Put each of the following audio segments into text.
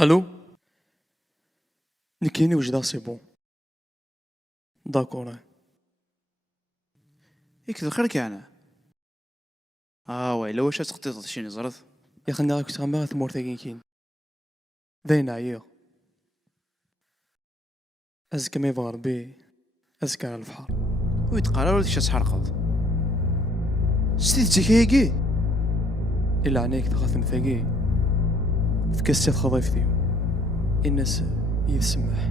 الو نكيني وجدا سي بون داكور. ياك الخير كاع ويلا واش تخطيط شي نزرت يا خلنا راك تغمر ثمورتاكين كين داين عيا ازكى ما يبغى ربي ازكى على البحر ويتقرا ولا شي تحرقض ستيتك هيكي الا عنيك تخاثم ثاقي تكسيت خضيفتي الناس يسمح.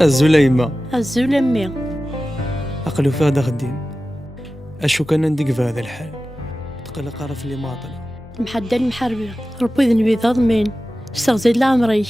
الزليمة الزلمي أقلو فيها دا غدين أشو كان نديك في هذا الحال تقلق عرف لي ماطلة محدى المحاربة ربي ذنبي ضامن استغزيد لعمري.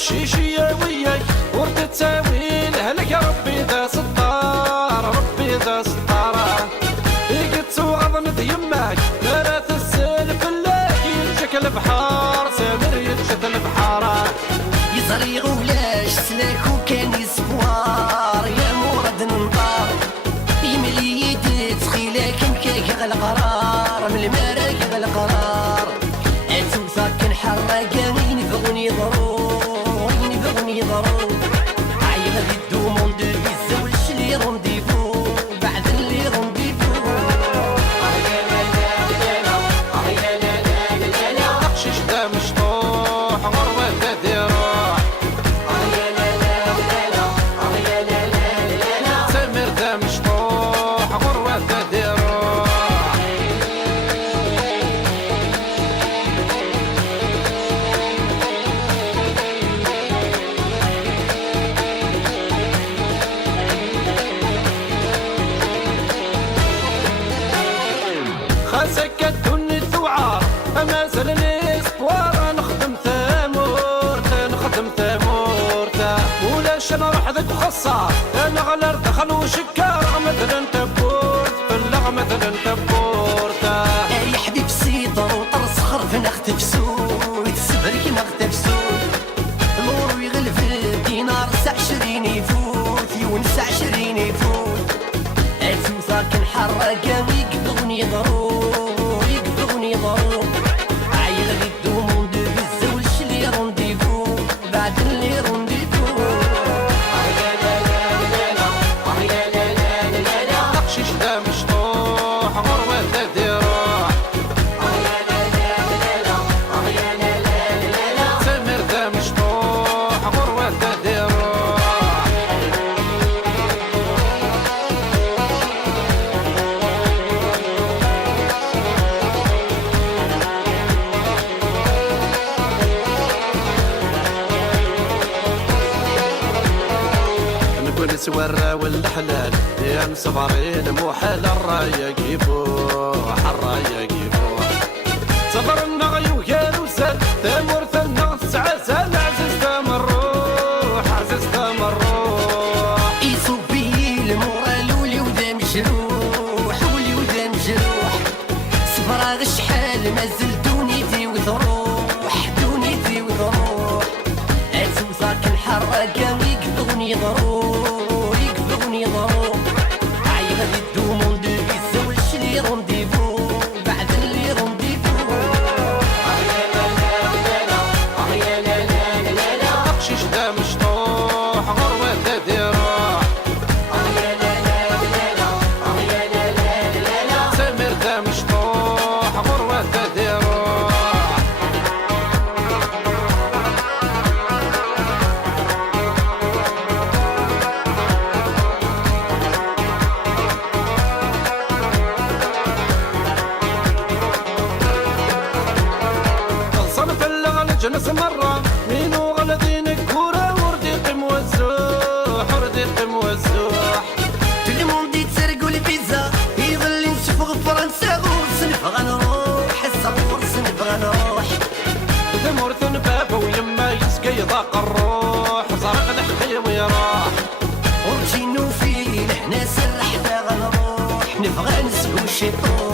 شيشية وياي ورد تساوي لهلك ربي ذا ستار ربي ذا ستار قد وغضن يماك مرات السلف اللاك يلجك البحار سامر يلجك البحار يزري غولاش سلاك وكان يسبوار يا مورد ننطار يملي يدي تخيلك مكاك غالقرار من المراك غالقرار انتو ساكن حراقة ينبغوني ضرور ينبغوني ضرور عايغ ذي الدومون دو بيزا والشلي رونديفو بعد اللي رونديفو نقشش دا مشطوح غروة دا ديروح سامر دا مشطوح غروة دا ديروح خاسك الدنيا الثوعار ما زالني اسبوار نخدم ثامورتا نخدم ثامورتا ولاش نروح ذاك خصار انا غلر دخل وشكار مثلا تبورت فلغ مثلا تبورتا يا حبيب سيطر وطرس خرف نختف سود سبرك نختف سود نور يغلف الدينار 20 يفوت يونس 20 يفوت انتو ساكن حراقة يقبضني ضرور يقبضني ضرور عايغ لي الدومون دو بيزا والشلي رونديفو بعد اللي رونديفو نقشش دا مشطوح غروة دا ديروح الورا والحلال يا مصبرين محال الرايق يفوح الرايق يفوح صبرنا غيوكال وسال تامور ثنا تسعسال عزيز تام الروح عزيز تام الروح يصوبي المورال ولي وذا مجروح ولي وذا مجروح صبر غا شحال مازال دونيتي وتروح دونيتي وتروح عزوزاك الحراقة يقبضني ضرور يقبضني ضرور عاي غادي دومون دو فيزا والشلي رونديفو بعد اللي رونديفو بقشيش دا مشطوح غروة دا روح سمير دا مشطوح غروة دا روح خلصنا في اللغة جنس مرة مينو غلطين الكورة وردي موزوح وردي موزوح في الموندي تسرقوا الفيزا يظل نشوفوا فرنسا غورس نبغى نروح الصغورس نبغى نروح ثمور بابا ويما يسقي ضاق الروح زرق الحقي ويراح ورجينو فيه حنا سرح دا غنروح نبغى نسقو الشيطان